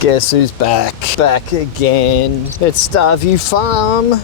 Guess who's back? Back again at Starview Farm.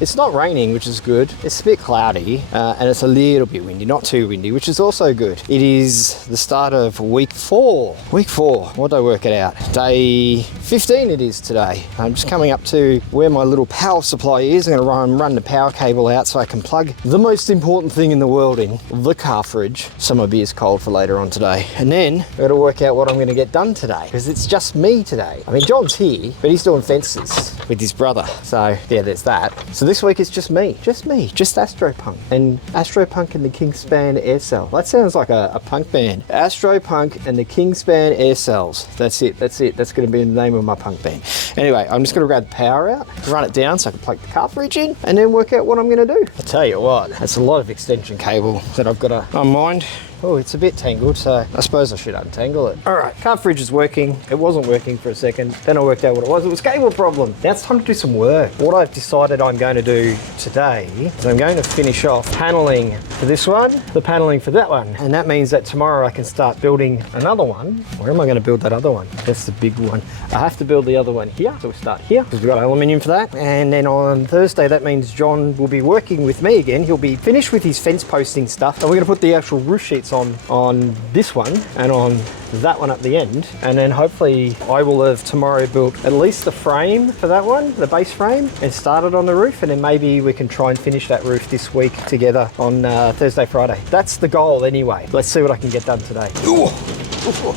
It's not raining, which is good. It's a bit cloudy and it's a little bit windy, not too windy, which is also good. It is the start of week 4. Week 4, what did I work it out? Day 15 it is today. I'm just coming up to where my little power supply is. I'm gonna run the power cable out so I can plug the most important thing in the world in, the car fridge. So my beer's cold for later on today. And then I gotta work out what I'm gonna get done today, because it's just me today. I mean, John's here, but he's doing fences with his brother. So yeah, there's that. So this week it's just me, just Astropunk. And Astropunk and the Kingspan Air Cell. That sounds like a punk band. Astropunk and the Kingspan Air Cells. That's it. That's gonna be the name of my punk band. Anyway, I'm just gonna grab the power out, run it down so I can plug the car fridge in, and then work out what I'm gonna do. I tell you what, that's a lot of extension cable that I've gotta unwind. Oh, it's a bit tangled, so I suppose I should untangle it. All right, car fridge is working. It wasn't working for a second. Then I worked out what it was. It was cable problem. Now it's time to do some work. What I've decided I'm going to do today is I'm going to finish off paneling for this one, the paneling for that one. And that means that tomorrow I can start building another one. Where am I going to build that other one? That's the big one. I have to build the other one here. So we'll start here because we've got aluminium for that. And then on Thursday, that means John will be working with me again. He'll be finished with his fence posting stuff. And we're going to put the actual roof sheets on this one and on that one at the end, and then hopefully I will have tomorrow built at least the frame for that one, the base frame, and started on the roof, and then maybe we can try and finish that roof this week together on Thursday, Friday. That's the goal anyway. Let's see what I can get done today. Ooh. Ooh.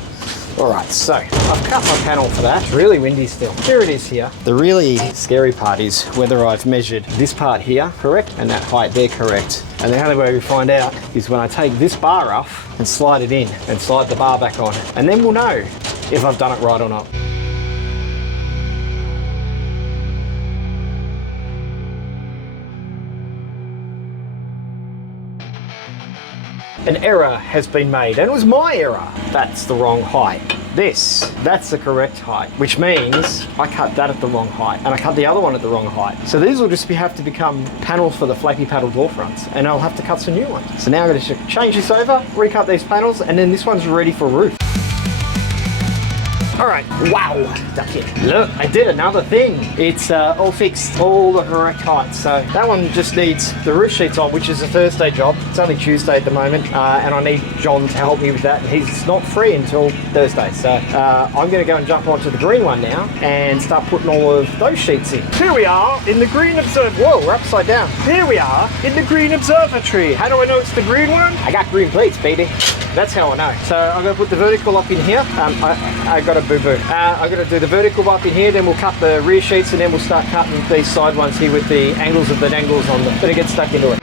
All right, so I've cut my panel for that. It's really windy still. Here it is here. The really scary part is whether I've measured this part here correct and that height there correct. And the only way we find out is when I take this bar off and slide it in and slide the bar back on. And then we'll know if I've done it right or not. An error has been made, and it was my error. That's the wrong height. That's the correct height, which means I cut that at the wrong height, and I cut the other one at the wrong height. So these will just have to become panels for the flappy paddle door fronts, and I'll have to cut some new ones. So now I'm going to change this over, recut these panels, and then this one's ready for roof. All right, wow, that's it. Look, I did another thing. It's all fixed, all the correct heights. So that one just needs the roof sheets on, which is a Thursday job. It's only Tuesday at the moment, and I need John to help me with that. He's not free until Thursday. So I'm gonna go and jump onto the green one now and start putting all of those sheets in. Here we are in the green observatory. Whoa, we're upside down. Here we are in the green observatory. How do I know it's the green one? I got green plates, baby. That's how I know. So I'm gonna put the vertical up in here. I got a boo-boo. I'm going to do the vertical up in here, then we'll cut the rear sheets, and then we'll start cutting these side ones here with the angles of the dangles on them. Gonna get stuck into it.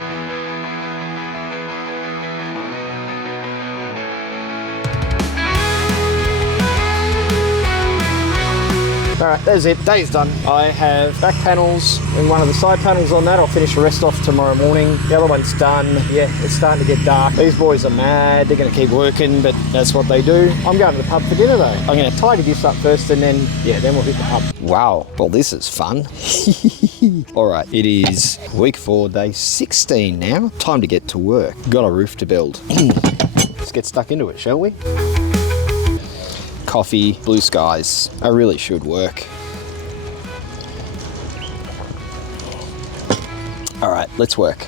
Alright, that's it. Day's done. I have back panels and one of the side panels on that. I'll finish the rest off tomorrow morning. The other one's done. Yeah, it's starting to get dark. These boys are mad. They're going to keep working, but that's what they do. I'm going to the pub for dinner though. I'm going to tidy this up first, and then, yeah, then we'll hit the pub. Wow, well this is fun. Alright, it is week 4, day 16 now. Time to get to work. Got a roof to build. Let's get stuck into it, shall we? Coffee, blue skies. I really should work. All right, let's work.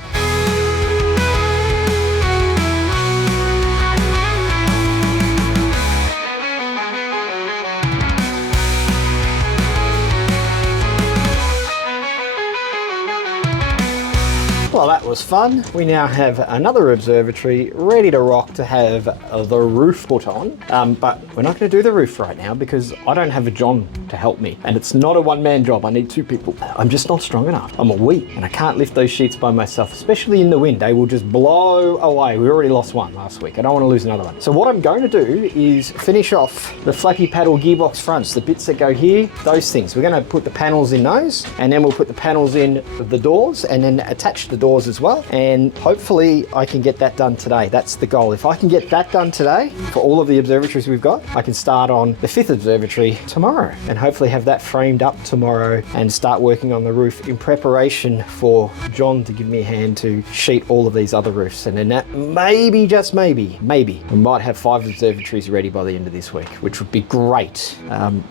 Well, that was fun. We now have another observatory ready to rock to have the roof put on. But we're not going to do the roof right now because I don't have a John to help me. And it's not a one-man job. I need 2 people. I'm just not strong enough. I'm a weak and I can't lift those sheets by myself, especially in the wind. They will just blow away. We already lost one last week. I don't want to lose another one. So what I'm going to do is finish off the flappy paddle gearbox fronts, the bits that go here, those things. We're going to put the panels in those, and then we'll put the panels in the doors and then attach the doors as well. well. And hopefully I can get that done today. That's the goal. If I can get that done today for all of the observatories we've got, I can start on the 5th observatory tomorrow and hopefully have that framed up tomorrow and start working on the roof in preparation for John to give me a hand to sheet all of these other roofs. And then that maybe, just maybe, we might have 5 observatories ready by the end of this week, which would be great.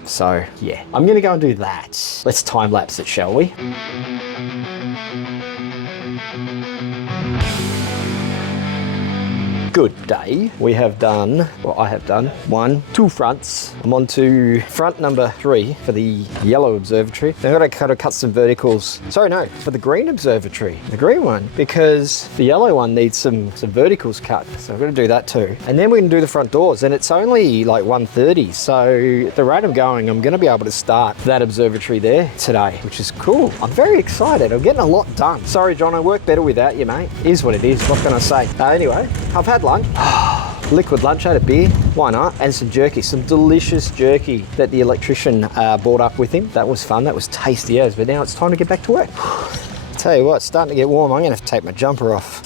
So yeah, I'm gonna go and do that. Let's time lapse it, shall we? Good day. We have done, well, I have done 2 fronts. I'm on to front number 3 for the yellow observatory. Then I've got to kind of cut some verticals. Sorry, no, for the green observatory, the green one, because the yellow one needs some verticals cut. So I've got to do that too. And then we can do the front doors, and it's only like 1:30. So at the rate I'm going, I'm going to be able to start that observatory there today, which is cool. I'm very excited. I'm getting a lot done. Sorry, John, I work better without you, mate. Is what it is. What can I say? Anyway, I've had lunch. Liquid lunch, I had a beer, why not? And some jerky, some delicious jerky that the electrician brought up with him. That was fun, that was tasty as, but now it's time to get back to work. Tell you what, it's starting to get warm. I'm gonna have to take my jumper off.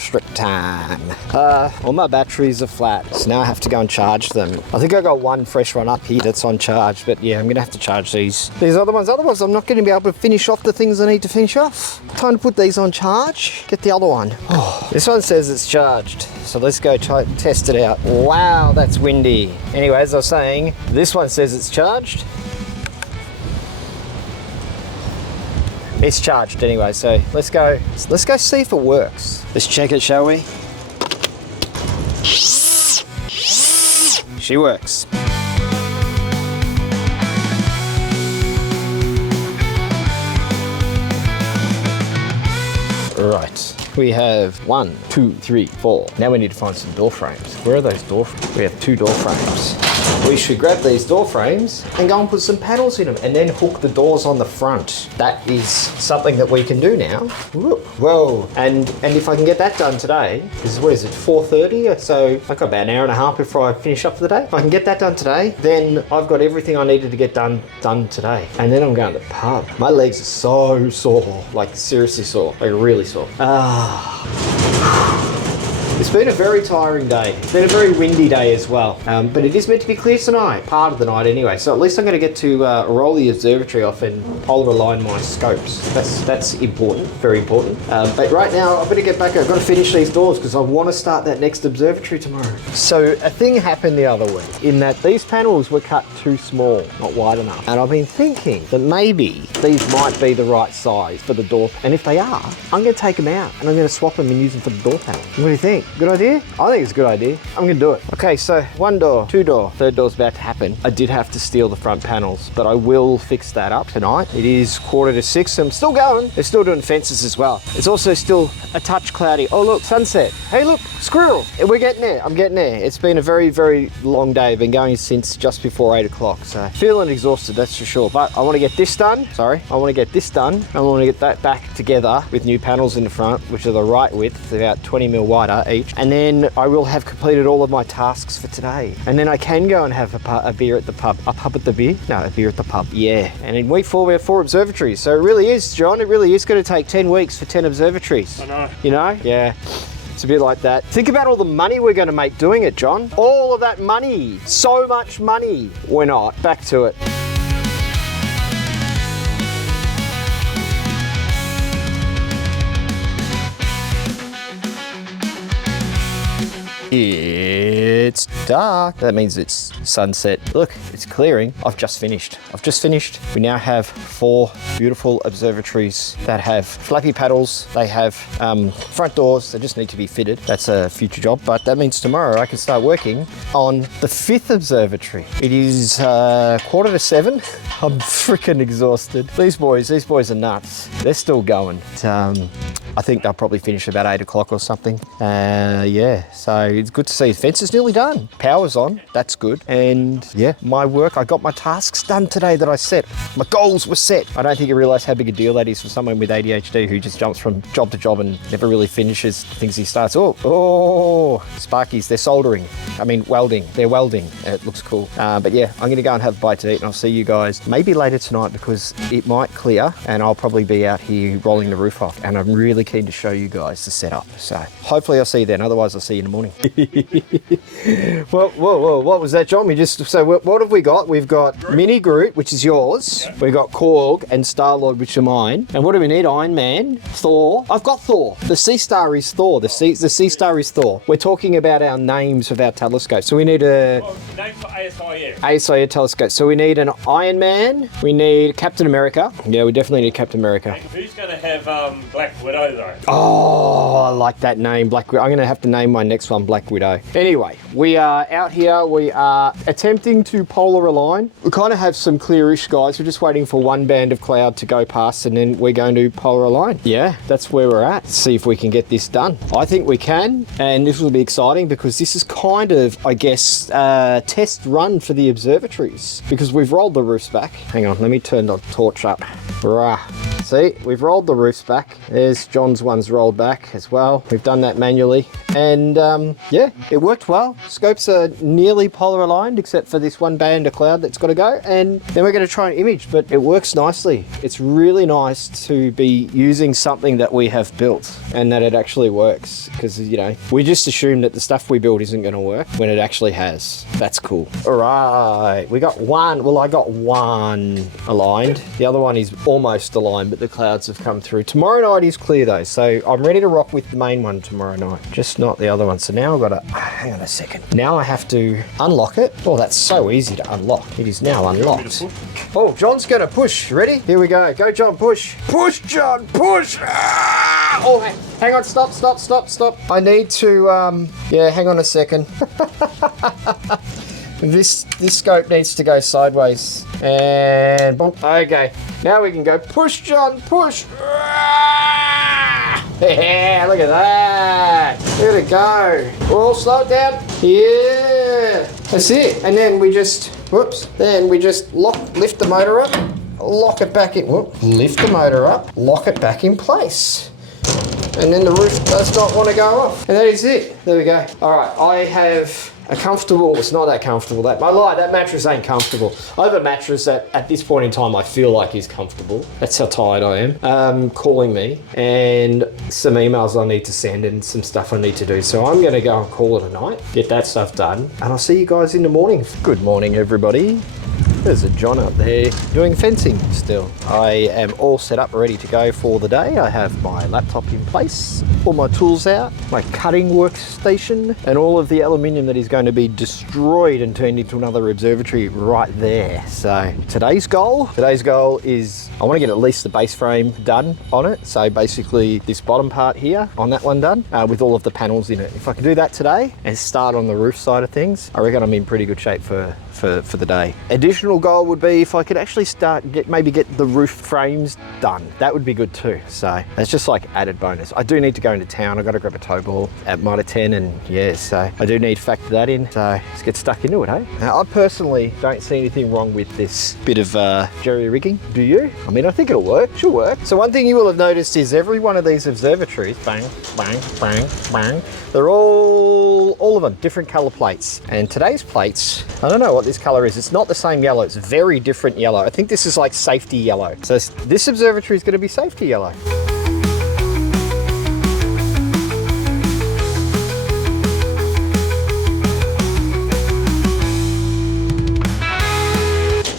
Strict time. All my batteries are flat, so now I have to go and charge them. I think I got one fresh one up here that's on charge, but yeah, I'm gonna have to charge these other ones. Otherwise, I'm not gonna be able to finish off the things I need to finish off. Time to put these on charge. Get the other one. Oh, this one says it's charged, so let's go try and test it out. Wow, that's windy. Anyway, as I was saying, this one says it's charged. It's charged anyway, so let's go see if it works. Let's check it, shall we? She works. Right. We have 1, 2, 3, 4. Now we need to find some door frames. Where are those door frames? We have 2 door frames. We should grab these door frames and go and put some panels in them and then hook the doors on the front. That is something that we can do now. Whoa. And if I can get that done today, what is it, 4:30? So I've got about an hour and a half before I finish up for the day. If I can get that done today, then I've got everything I needed to get done today. And then I'm going to the pub. My legs are so sore, like seriously sore, like really sore. It's been a very tiring day. It's been a very windy day as well. But it is meant to be clear tonight, part of the night anyway. So at least I'm going to get to roll the observatory off and polar align my scopes. That's important, very important. But right now, I've got to get back. I've got to finish these doors because I want to start that next observatory tomorrow. So a thing happened the other week in that these panels were cut too small, not wide enough. And I've been thinking that maybe these might be the right size for the door. And if they are, I'm going to take them out and I'm going to swap them and use them for the door panel. What do you think? Good idea? I think it's a good idea. I'm gonna do it. Okay, so 1 door, 2 door, 3rd door's about to happen. I did have to steal the front panels, but I will fix that up tonight. It is 5:45. I'm still going. They're still doing fences as well. It's also still a touch cloudy. Oh look, sunset. Hey look, squirrel. We're getting there. I'm getting there. It's been a very, very long day. I've been going since just before 8 o'clock. So feeling exhausted, that's for sure. But I want to get this done. I want to get this done. I want to get that back together with new panels in the front, which are the right width, about 20 mil wider each. And then I will have completed all of my tasks for today. And then I can go and have a beer at the pub. A pub at the beer? No, a beer at the pub. Yeah. And in week 4, we have 4 observatories. So it really is, John, it really is going to take 10 weeks for 10 observatories. I know. You know? Yeah. It's a bit like that. Think about all the money we're going to make doing it, John. All of that money. So much money. We're not. Back to it. It's dark. That means it's sunset. Look, it's clearing. I've just finished. We now have 4 beautiful observatories that have flappy paddles. They have front doors. They just need to be fitted. That's a future job, but that means tomorrow I can start working on the 5th observatory. It is 6:45. I'm freaking exhausted. These boys are nuts. They're still going. I think they'll probably finish about 8 o'clock or something. Yeah, so it's good to see. The fence is nearly done. Power's on, that's good. And yeah, my work, I got my tasks done today that I set. My goals were set. I don't think you realise how big a deal that is for someone with ADHD who just jumps from job to job and never really finishes things he starts. Oh, Sparkies, they're soldering. I mean, welding. They're welding. It looks cool. But yeah, I'm going to go and have a bite to eat, and I'll see you guys maybe later tonight because it might clear and I'll probably be out here rolling the roof off. And I'm really keen to show you guys the setup. So hopefully I'll see you then. Otherwise, I'll see you in the morning. Whoa. What was that, John? What have we got? We've got Mini Groot, which is yours. Yep. We've got Korg and Star-Lord, which are mine. And what do we need? Iron Man, Thor. I've got Thor. The Sea Star is Thor. The Sea Star is Thor. We're talking about our names of our telescopes. So we need a... name for ASIM. ASIM telescope. So we need an Iron Man. We need Captain America. Yeah, we definitely need Captain America. Who's going to have Black Widow, though? Oh, I like that name, Black Widow. I'm going to have to name my next one Black Widow. Anyway, we are out here. We are attempting to polar align. We kind of have some clearish skies. We're just waiting for one band of cloud to go past and then we're going to polar align. Yeah, that's where we're at. See if we can get this done. I think we can, and this will be exciting because this is kind of, I guess, a test run for the observatories because we've rolled the roofs back. Hang on, let me turn the torch up. Rah. See, we've rolled the roofs back. There's John's one's rolled back as well. We've done that manually. And yeah, it worked well. Scopes are nearly polar aligned except for this one band of cloud that's got to go. And then we're going to try and image, but it works nicely. It's really nice to be using something that we have built and that it actually works because, you know, we just assume that the stuff we build isn't going to work when it actually has. That's cool. All right, we got one. Well, I got one aligned. The other one is almost aligned, but the clouds have come through. Tomorrow night is clear though, so I'm ready to rock with the main one tomorrow night, just not the other one. So now I've got to, hang on a second. Now I have to unlock it. Oh, that's so easy to unlock. It is now unlocked. Oh, John's going to push. Ready? Here we go. Go, John, push. Push, John, push. Ah! Oh, hang on, stop. I need to, yeah, hang on a second. This scope needs to go sideways. And boom. Okay, now we can go push, John, push. Yeah, look at that. There we go. We'll slow it down. Yeah, that's it. And then we just, whoops, then we just lift the motor up, lock it back in, lift the motor up, lock it back in place. And then the roof does not want to go off. And that is it. There we go. All right, I have a comfortable, it's not that comfortable. That mattress ain't comfortable. I have a mattress that at this point in time I feel like is comfortable. That's how tired I am. Calling me and some emails I need to send and some stuff I need to do. So I'm gonna go and call it a night, get that stuff done, and I'll see you guys in the morning. Good morning, everybody. There's a John up there doing fencing still. I am all set up, ready to go for the day. I have my laptop in place, all my tools out, my cutting workstation, and all of the aluminium that is going to be destroyed and turned into another observatory right there. So today's goal is I want to get at least the base frame done on it. So basically this bottom part here on that one done with all of the panels in it. If I can do that today and start on the roof side of things, I reckon I'm in pretty good shape for the day. Additional goal would be if I could actually maybe get the roof frames done. That would be good too. So that's just like added bonus. I do need to go into town. I've got to grab a tow ball at Mitre 10 and yeah, so I do need to factor that in. So let's get stuck into it, hey? Now, I personally don't see anything wrong with this bit of jerry rigging. Do you? I mean, I think it'll work. Should work. So one thing you will have noticed is every one of these observatories, bang, bang, bang, bang, they're all of them different color plates. And today's plates, I don't know what this color is. It's not the same yellow. It's very different yellow. I think this is like safety yellow. So this observatory is going to be safety yellow.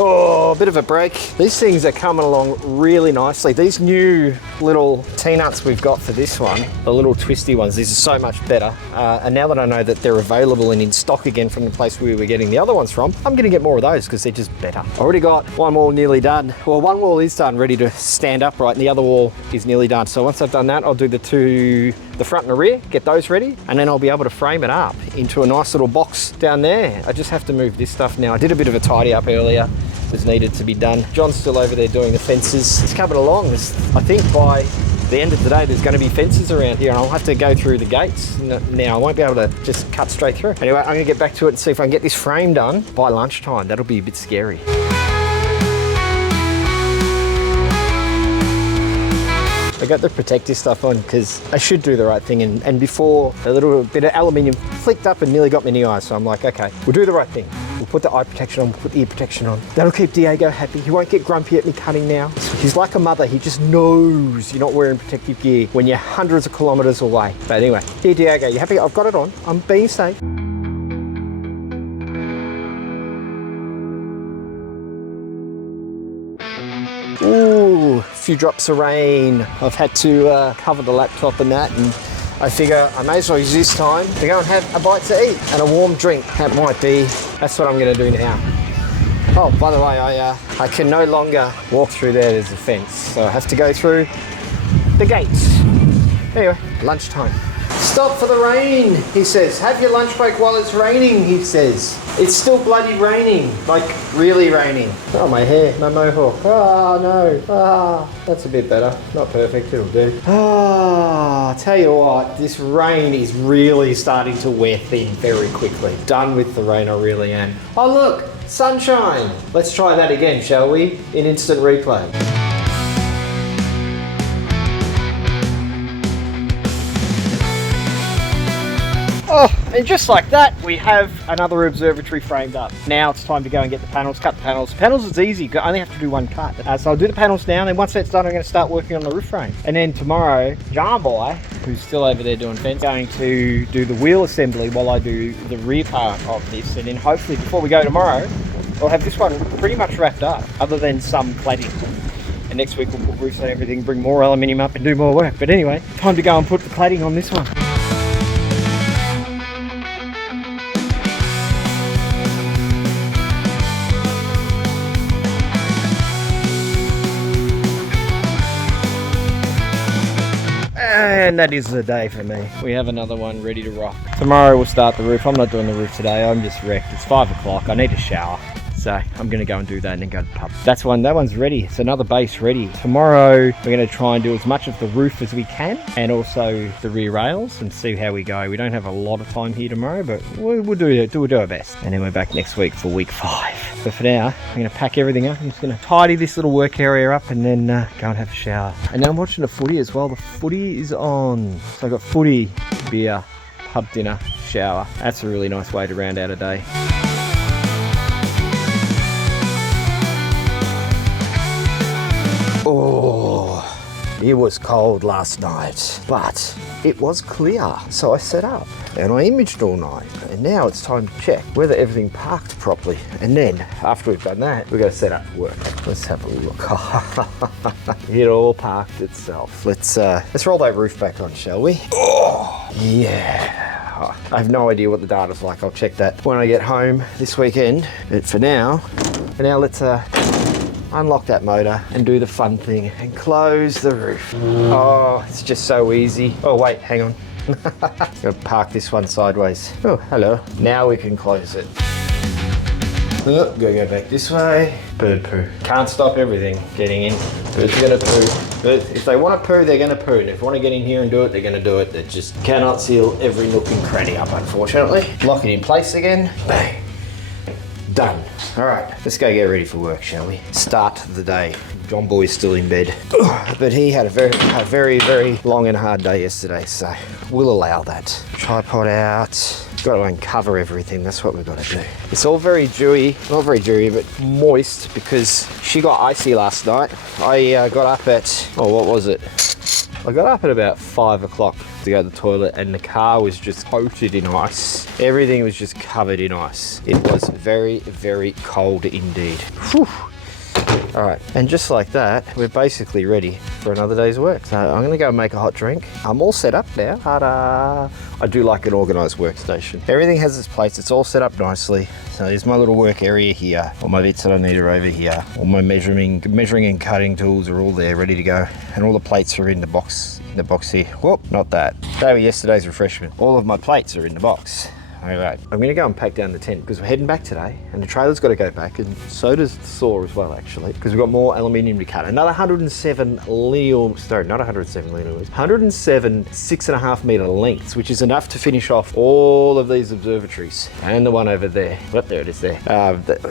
Oh, a bit of a break. These things are coming along really nicely. These new little T-nuts we've got for this one, the little twisty ones, these are so much better. And now that I know that they're available and in stock again from the place we were getting the other ones from, I'm gonna get more of those because they're just better. I already got one wall nearly done. Well, one wall is done, ready to stand upright, and the other wall is nearly done. So once I've done that, I'll do the front and the rear, get those ready, and then I'll be able to frame it up into a nice little box down there. I just have to move this stuff now. I did a bit of a tidy up earlier. It was needed to be done. John's still over there doing the fences. It's coming along. I think by the end of the day, there's going to be fences around here and I'll have to go through the gates. Now, I won't be able to just cut straight through. Anyway, I'm going to get back to it and see if I can get this frame done by lunchtime. That'll be a bit scary. I got the protective stuff on because I should do the right thing, and before a little bit of aluminium flicked up and nearly got me in the eye, so I'm like, okay, we'll do the right thing. We'll put the eye protection on, we'll put the ear protection on. That'll keep Diego happy. He won't get grumpy at me cutting now. He's like a mother, he just knows you're not wearing protective gear when you're hundreds of kilometers away. But anyway, here Diego, you happy? I've got it on, I'm being safe. Ooh, a few drops of rain. I've had to cover the laptop and that, and I figure I may as well use this time to go and have a bite to eat and a warm drink. That might be, that's what I'm gonna do now. Oh, by the way, I can no longer walk through there, there's a fence, so I have to go through the gates. Anyway, lunchtime. Stop for the rain, he says. Have your lunch break while it's raining, he says. It's still bloody raining, like really raining. Oh, my hair, my mohawk. Oh, no. Ah, that's a bit better. Not perfect, it'll do. Ah, tell you what, this rain is really starting to wear thin very quickly. Done with the rain, I really am. Oh, look, sunshine. Let's try that again, shall we? In instant replay. Oh, and just like that, we have another observatory framed up. Now it's time to go and get the panels, cut the panels. Panels is easy, I only have to do one cut. So I'll do the panels now, and once that's done, I'm going to start working on the roof frame. And then tomorrow, John Boy, who's still over there doing fence, going to do the wheel assembly while I do the rear part of this. And then hopefully before we go tomorrow, I'll have this one pretty much wrapped up, other than some cladding. And next week we'll put roofs on everything, bring more aluminium up and do more work. But anyway, time to go and put the cladding on this one. And that is the day for me. We have another one ready to rock. Tomorrow we'll start the roof. I'm not doing the roof today, I'm just wrecked. It's 5 o'clock, I need a shower. So I'm gonna go and do that and then go to the pub. That one's ready. It's another base ready. Tomorrow we're gonna try and do as much of the roof as we can, and also the rear rails, and see how we go. We don't have a lot of time here tomorrow, but we'll do our best. And then we're back next week for week 5. But for now, I'm gonna pack everything up. I'm just gonna tidy this little work area up and then go and have a shower. And then I'm watching the footy as well. The footy is on. So I got footy, beer, pub dinner, shower. That's a really nice way to round out a day. Oh, it was cold last night, but it was clear. So I set up and I imaged all night. And now it's time to check whether everything parked properly. And then after we've done that, we're going to set up work. Let's have a look. It all parked itself. Let's roll that roof back on, shall we? Oh, yeah. I have no idea what the data's like. I'll check that when I get home this weekend. But for now let's unlock that motor and do the fun thing and close the roof. Oh, it's just so easy. Oh wait, hang on. Gotta park this one sideways. Oh, hello. Now we can close it. Oh, gotta go back this way. Bird poo. Can't stop everything getting in. Birds are gonna poo. But if they want to poo, they're gonna poo. And if they want to get in here and do it, they're gonna do it. They just cannot seal every nook and cranny up, unfortunately. Lock it in place again. Bang. Done. All right, let's go get ready for work, shall we? Start the day. John Boy's still in bed, but he had a very, very long and hard day yesterday, so we'll allow that. Tripod out. Got to uncover everything. That's what we've got to do. It's all very dewy, not very dewy, but moist because she got icy last night. I got up at, what was it? I got up at about 5 o'clock to go to the toilet and the car was just coated in ice. Everything was just covered in ice. It was very, very cold indeed. Whew. All right, and just like that, we're basically ready for another day's work. So I'm gonna go and make a hot drink. I'm all set up now. Ta-da! I do like an organized workstation. Everything has its place, it's all set up nicely. So there's my little work area here. All my bits that I need are over here. All my measuring and cutting tools are all there, ready to go. And all the plates are in the box here. Whoop, not that. They were yesterday's refreshment. All of my plates are in the box. All right, I'm gonna go and pack down the tent because we're heading back today and the trailer's got to go back, and so does the saw as well, actually, because we've got more aluminium to cut. Another 107 lineal, sorry, not 107 lineal, 107 6.5 meter lengths, which is enough to finish off all of these observatories and the one over there. Well, there it is there.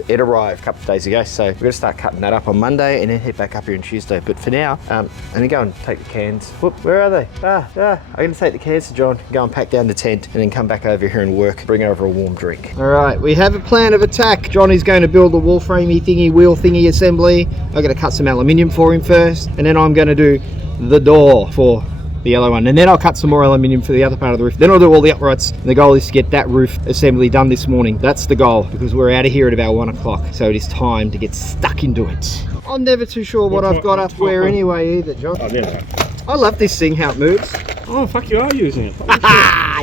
It arrived a couple of days ago, so we're gonna start cutting that up on Monday and then head back up here on Tuesday. But for now, I'm gonna go and take the cans. Whoop, where are they? I'm gonna take the cans to John, go and pack down the tent, and then come back over here and work, bring over a warm drink. All right, we have a plan of attack. Johnny's going to build the wall framey thingy, wheel thingy assembly. I'm gonna cut some aluminium for him first, and then I'm gonna do the door for the yellow one, and then I'll cut some more aluminium for the other part of the roof. Then I'll do all the uprights, and the goal is to get that roof assembly done this morning. That's the goal, because we're out of here at about 1 o'clock, so it is time to get stuck into it. I'm never too sure what I've got up where anyway either, John. Oh, yeah. I love this thing, how it moves. Oh, fuck, you are using it.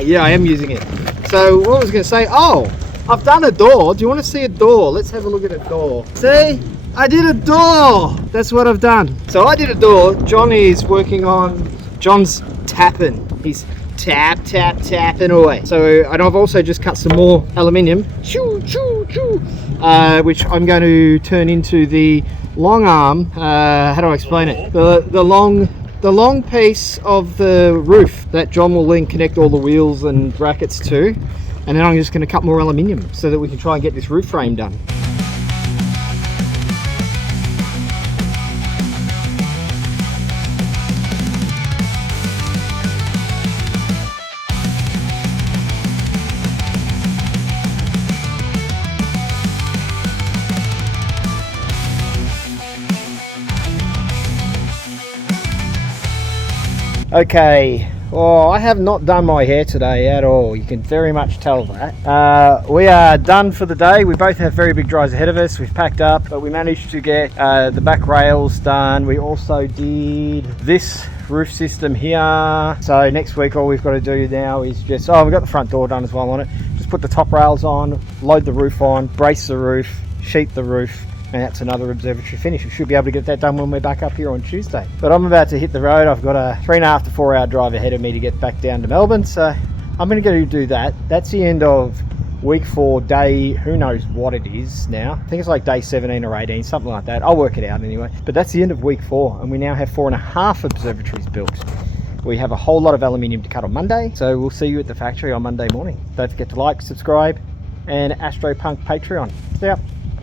Yeah, I am using it. So what was I going to say? Oh, I've done a door. Do you want to see a door? Let's have a look at a door. See? I did a door. That's what I've done. So I did a door. John is working on, John's tapping. He's tapping away. So, and I've also just cut some more aluminium, which I'm going to turn into the long arm. How do I explain it? The long piece of the roof that John will then connect all the wheels and brackets to, and then I'm just going to cut more aluminium so that we can try and get this roof frame done. Okay, well, I have not done my hair today at all. You can very much tell that. We are done for the day. We both have very big drives ahead of us. We've packed up, but we managed to get the back rails done. We also did this roof system here. So next week all we've got to do now is just, we've got the front door done as well on it. Just put the top rails on, load the roof on, brace the roof, sheet the roof, and that's another observatory finish. We should be able to get that done when we're back up here on Tuesday. But I'm about to hit the road. I've got a 3.5 to 4 hour drive ahead of me to get back down to Melbourne, so I'm going to go do that. That's the end of week 4, day, who knows what it is now. I think it's like day 17 or 18, something like that. I'll work it out anyway. But that's the end of week 4, and we now have 4.5 observatories built. We have a whole lot of aluminium to cut on Monday, so we'll see you at the factory on Monday morning. Don't forget to like, subscribe, and AstroPunk Patreon. See ya.